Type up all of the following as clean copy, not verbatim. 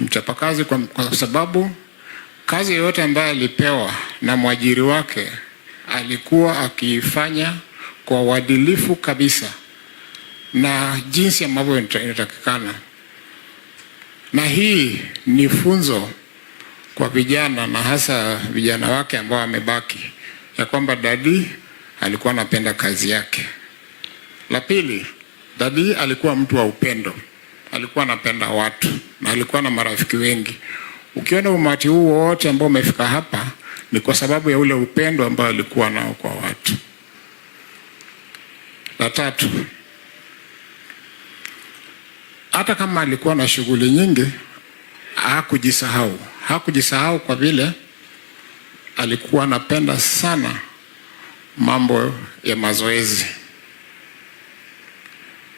mchapakazi kwa sababu kazi yoyote ambayo alipewa na mwajiri wake alikuwa akiifanya kwa uadilifu kabisa na jinsi ambavyo inatakikana. Na hii ni funzo kwa vijana na hasa vijana wake ambao wamebaki, ya kwamba Daddy alikuwa anapenda kazi yake. La pili, Daddy alikuwa mtu wa upendo. Alikuwa anapenda watu na alikuwa na marafiki wengi. Ukiona umati huu wote ambao umefika hapa ni kwa sababu ya ule upendo ambao alikuwa nao kwa watu. La tatu, hata kama alikuwa na shughuli nyingi, hakujisahau. Hakujisahau kwa vile alikuwa anapenda sana mambo ya mazoezi.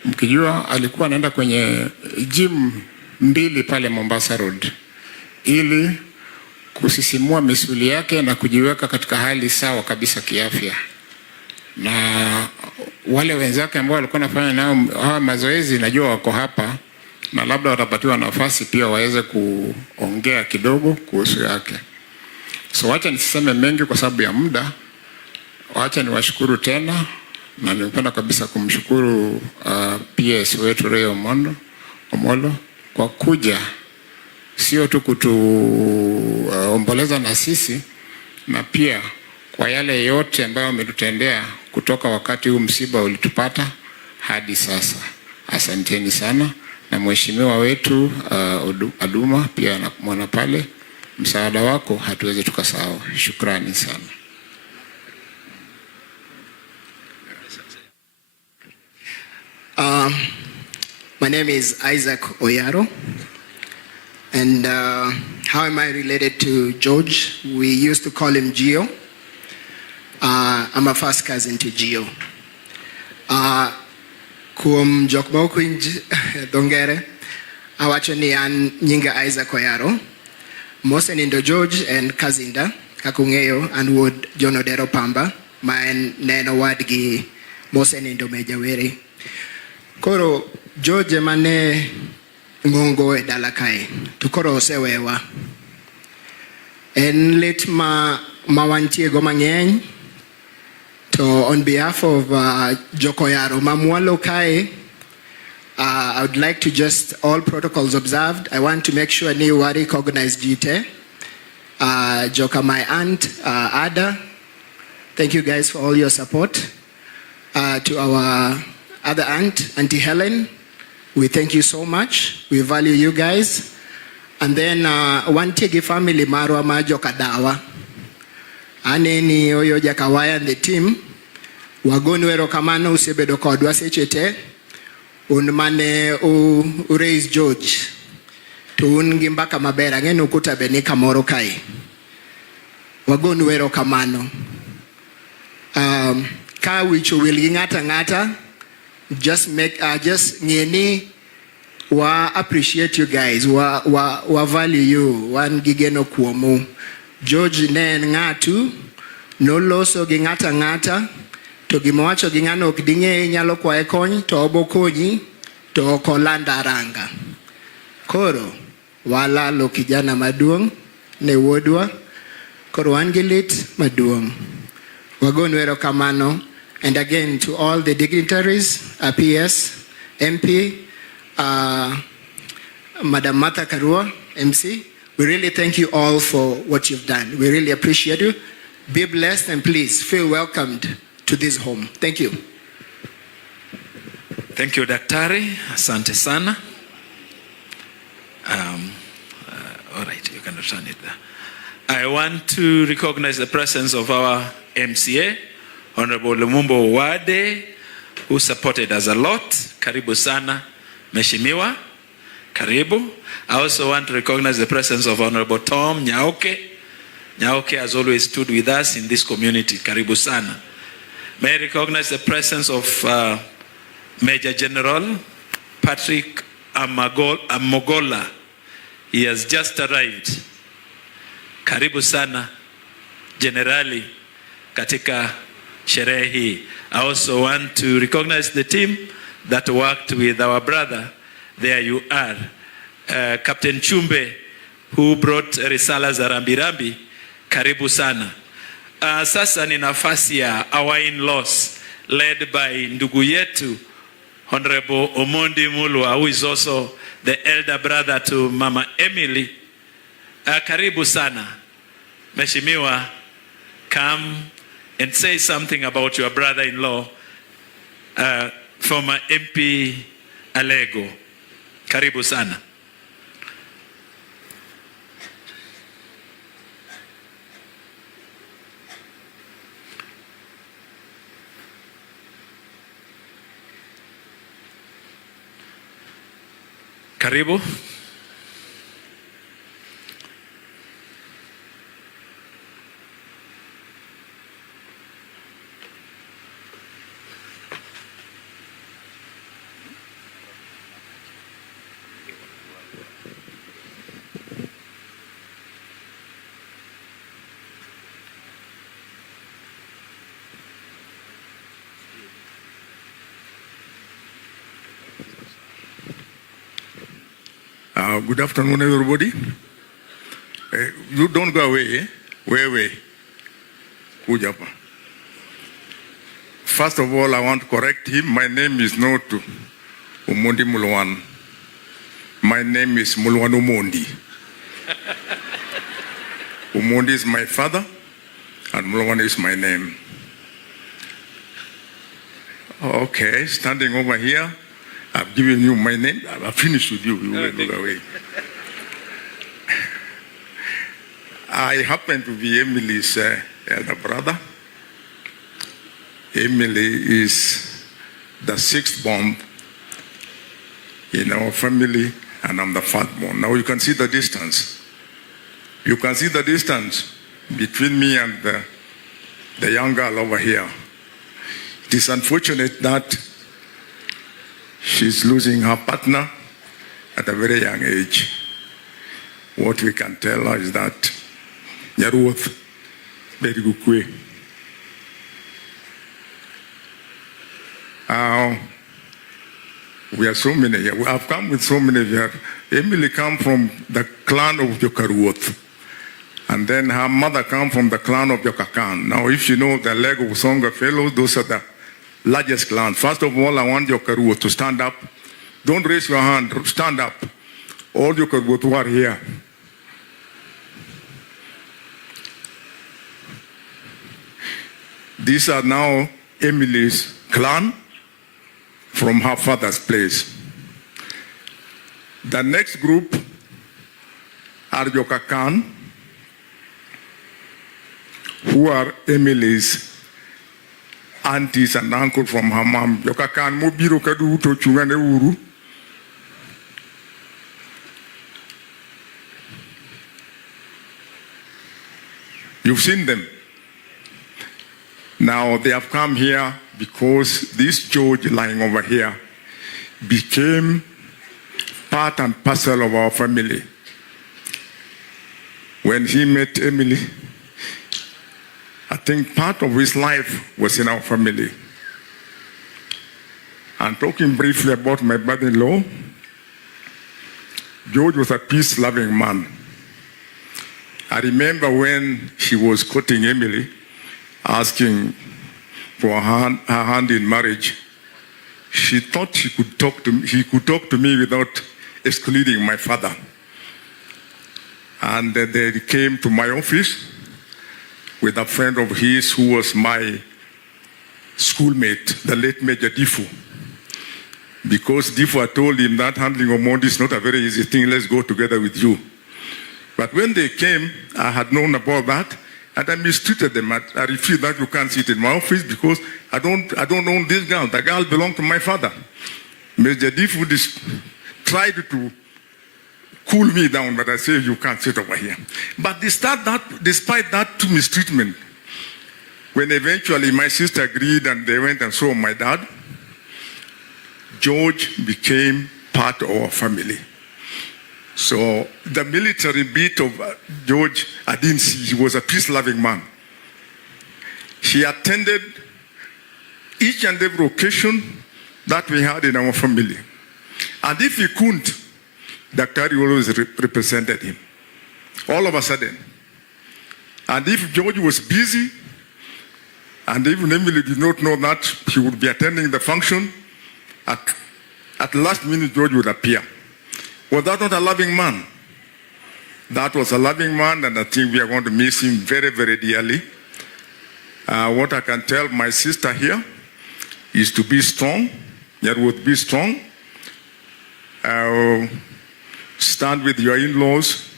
Mkijua alikuwa anaenda kwenye gym 2 pale Mombasa Road ili kusisimua misuli yake na kujiweka katika hali sawa kabisa kiafya. Na wale wenzake ambao walikuwa wanafanya nao hawa mazoezi najua wako hapa na labda watapatiwa nafasi pia waweze kuongea kidogo kuhusu yake. So wacha nisiseme mengi kwa sababu ya muda. Wacha niwashukuru tena, na nimependa kabisa kumshukuru PS wetu Ray Omolo kwa kuja, sio tu kutuomboleza na sisi, na pia kwa yale yote ambayo ametutendea kutoka wakati huu msiba ulitupata hadi sasa. Asanteni sana. Na mheshimiwa wetu Aduma pia na mwana pale, msaada wako hatuwezi tukasahau. Shukrani sana. My name is Isaac Oyaro, and how am I related to George? We used to call him Gio. I'm a first cousin to Gio. Kuom jok ma ok winj dongere, awacho ni an nyinga Isaac Oyaro, mosenindo George and Kazinda, kaka ung'eyo an wuod John Odero Pamba, ma en neno wadgi mosenindo Mejawere. Koro George mane ngongo e dala kae, to koro osewewa. En lit ma wantie go mang'eny. So on behalf of Jokoyaro Mamwalo Kai, I would like to just, all protocols observed, I want to make sure ni recognize Jite, Joka my aunt, Ada. Thank you guys for all your support. To our other aunt, Auntie Helen, we thank you so much. We value you guys. And then one Tigi family Marwa Majoka Dawa. Aneni Oyo Jakawaya and the team. Wagonu erokamano usebedo kodwa sechete. Unmane raise George. Tuun gimbaka mabera ngenu kuta benika moro kai. Wagonu erokamano. Ka wicho will ngata. Just ngeni wa appreciate you guys. Wa value you. Wan gigeno kuomu. George ne ngatu no loso gi ngata to gimowacho gi ngano ok dinge nyalo kwae kony to obokonyi to kolanda ranga. Koro walalo kijana maduong' ne wuodwa, koro wan gi lit maduong'. Wagonu erokamano. And again to all the dignitaries, PS, MP, Madam Martha Karua, MC, we really thank you all for what you've done. We really appreciate you. Be blessed and please feel welcomed to this home. Thank you. Thank you, Daktari. Asante sana. All right, you can return it there. I want to recognize the presence of our MCA, Honorable Lumumbo Wade, who supported us a lot. Karibu sana, Mheshimiwa. Karibu. I also want to recognize the presence of Honorable Tom Nyaoke. Nyaoke has always stood with us in this community. Karibu sana. May I recognize the presence of Major General Patrick Amogola. He has just arrived. Karibu sana, Generali, katika sherehe hii. I also want to recognize the team that worked with our brother. There you are. Captain Chumbe, who brought risala za rambirambi, karibu sana. Sasa ni nafasi ya our in-laws led by ndugu yetu Honorable Omondi Mulwa, who is also the elder brother to Mama Emily. Karibu sana. Mheshimiwa, come and say something about your brother-in-law, former MP Alego. Karibu sana. Karibu. Good afternoon, everybody. You don't go away, eh? Wait. Kujapa. First of all, I want to correct him. My name is not Omondi Mulwan. My name is Mulwan Omondi. Omondi is my father, and Mulwan is my name. Okay, standing over here, I've given you my name. I've finished with you. You will go away. I happen to be Emily's elder brother. Emily is the sixth born in our family, and I'm the firstborn. Now you can see the distance. You can see the distance between me and the young girl over here. It is unfortunate that she's losing her partner at a very young age. What we can tell her is that Nyaruoth, very good way. We are so many here. We have come with so many here. Emily come from the clan of Jokaruoth. And then her mother come from the clan of Yokakan. Now, if you know the leg of Songa fellows, those are the largest clans. First of all, I want Jokaruoth to stand up. Don't raise your hand, stand up. All Jokaruoth who are here. These are now Emily's clan from her father's place. The next group are Yokakan, who are Emily's aunties and uncle from her mom. Yokakan mobiro kadu to chungane uru. You've seen them. Now they have come here because this George lying over here became part and parcel of our family. When he met Emily, I think part of his life was in our family. And talking briefly about my brother-in-law, George was a peace-loving man. I remember when he was courting Emily, asking for her hand in marriage, she thought he could talk to me without excluding my father. And they came to my office with a friend of his who was my schoolmate, the late Major Difu. Because Difu had told him that handling Omondi is not a very easy thing, let's go together with you. But when they came, I had known about that, and I mistreated them. I refused that you can't sit in my office because I don't own this girl. The girl belonged to my father. Major Difu tried to cool me down, but I said, you can't sit over here. But despite that mistreatment, when eventually my sister agreed and they went and saw my dad, George became part of our family. So the military bit of George, I didn't see. He was a peace-loving man. He attended each and every occasion that we had in our family. And if he couldn't, Daktari always represented him. All of a sudden. And if George was busy, and even Emily did not know that he would be attending the function, at last minute George would appear. Was that not a loving man? That was a loving man, and I think we are going to miss him very, very dearly. What I can tell my sister here is to be strong. That would be strong. Stand with your in-laws.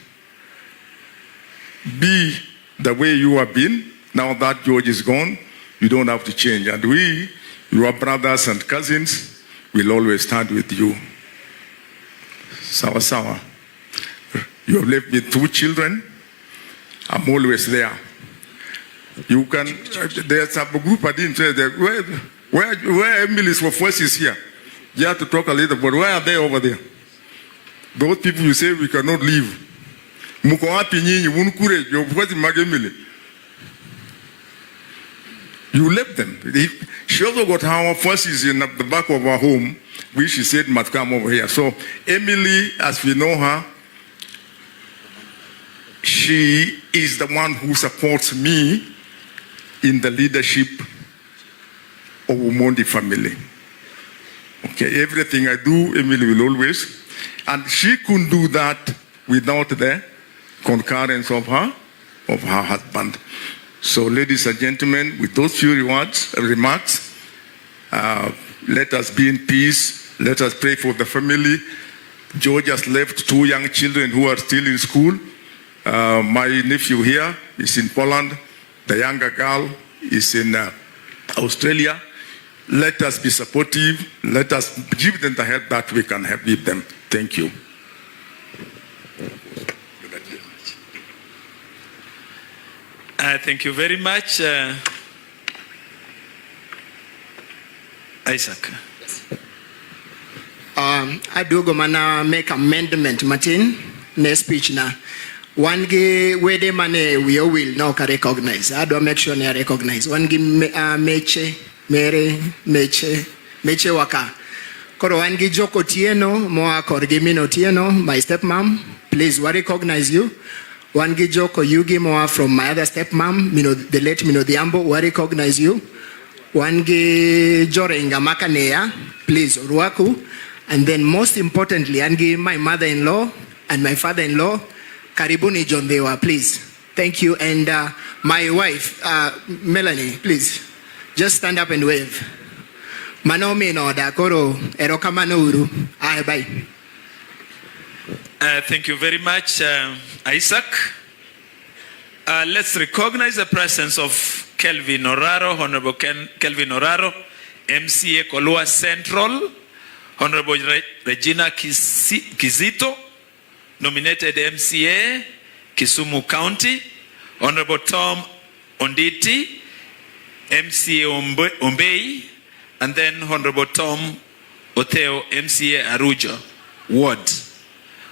Be the way you have been. Now that George is gone, you don't have to change. And we, your brothers and cousins, will always stand with you. Sawa sawa. You have left me 2 children. I'm always there. You can, there's a group I didn't say that, where Emily's voice is here. You have to talk a little, but where are they over there? Those people you say we cannot leave. Muko wapi nyinyi, unukure, yofuati magemili. You left them. She also got her forces in the back of her home, which she said must come over here. So Emily, as we know her, she is the one who supports me in the leadership of Omondi family. Okay, everything I do, Emily will always. And she couldn't do that without the concurrence of her husband. So, ladies and gentlemen, with those few remarks, let us be in peace. Let us pray for the family. George has left 2 young children who are still in school. My nephew here is in Poland. The younger girl is in Australia. Let us be supportive. Let us give them the help that we can help with them. Thank you. Thank you very much. Isaac. I do go mana make amendment Martin ne speech na one gi wede mane we will now can recognize. I do make sure I recognize. One gi meche waka. Koro one gi Joko Tieno moa korgimino Tieno, my stepmom. Please, we recognize you. One gi Joko Yugi moa from my other stepmom, the late Diambo, we recognize you. One gi Jorenga Makanea, please, Ruaku. And then most importantly, Angi, my mother-in-law and my father-in-law, Karibuni John Dewa, please. Thank you. And my wife, Melanie, please, just stand up and wave. Manomi no dakoro eroka manuru. Aye, bye. Thank you very much, Isaac. Let's recognize the presence of Kelvin Oraro, Honorable Kelvin Oraro, MCA Kolua Central, Honorable Regina Kizito, nominated MCA, Kisumu County, Honorable Tom Onditi, MCA Ombei, and then Honorable Tom Oteo, MCA Arujo, Ward,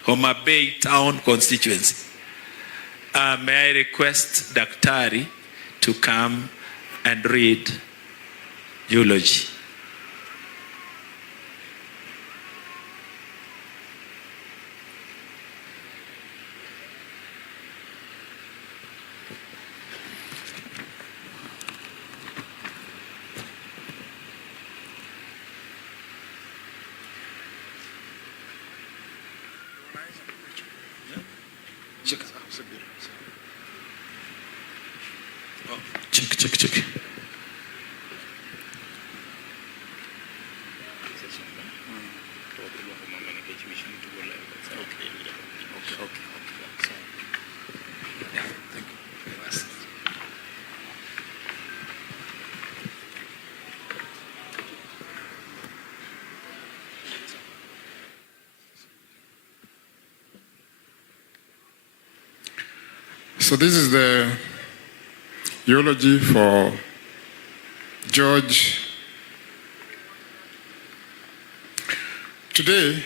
Homa Bay Town Constituency. May I request Daktari to come and read eulogy. Check. So this is the eulogy for George. Today,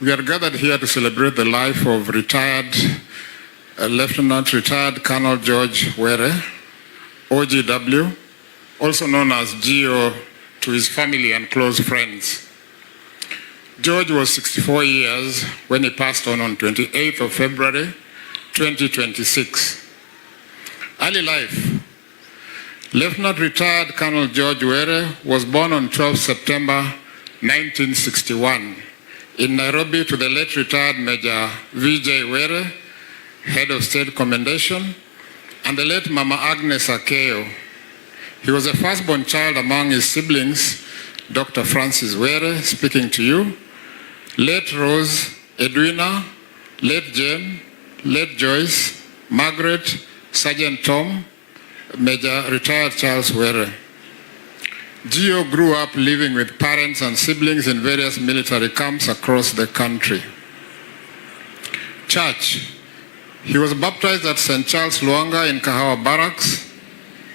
we are gathered here to celebrate the life of retired Lieutenant Retired Colonel George Were, OGW, also known as GO to his family and close friends. George was 64 years when he passed on 28th of February 2026. Early life. Lieutenant retired Colonel George Were was born on 12 September 1961 in Nairobi to the late retired Major V.J. Were, Head of State Commendation, and the late Mama Agnes Akeo. He was the firstborn child among his siblings, Dr. Francis Were, speaking to you, late Rose, Edwina, late Jane, late Joyce, Margaret, Sergeant Tom, Major retired Charles Were. Gio grew up living with parents and siblings in various military camps across the country. Church. He was baptized at St. Charles Luanga in Kahawa Barracks.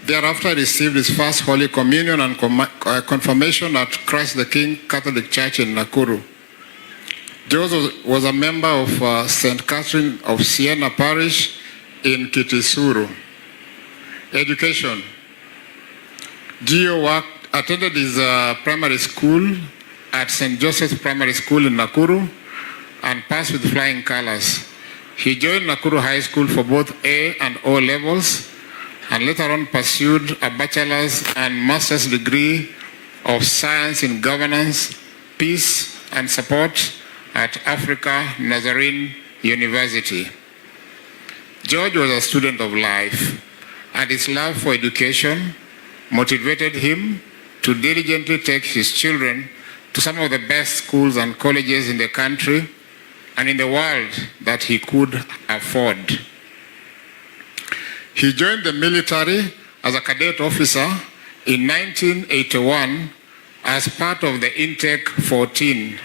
Thereafter received his first Holy Communion and confirmation at Christ the King Catholic Church in Nakuru. Joseph was a member of St. Catherine of Siena Parish in Kitisuru. Education. Gio attended his primary school at St. Joseph's Primary School in Nakuru and passed with flying colors. He joined Nakuru High School for both A and O levels and later on pursued a bachelor's and master's degree of science in governance, peace and support at Africa Nazarene University. George was a student of life, and his love for education motivated him to diligently take his children to some of the best schools and colleges in the country and in the world that he could afford. He joined the military as a cadet officer in 1981 as part of the Intake 14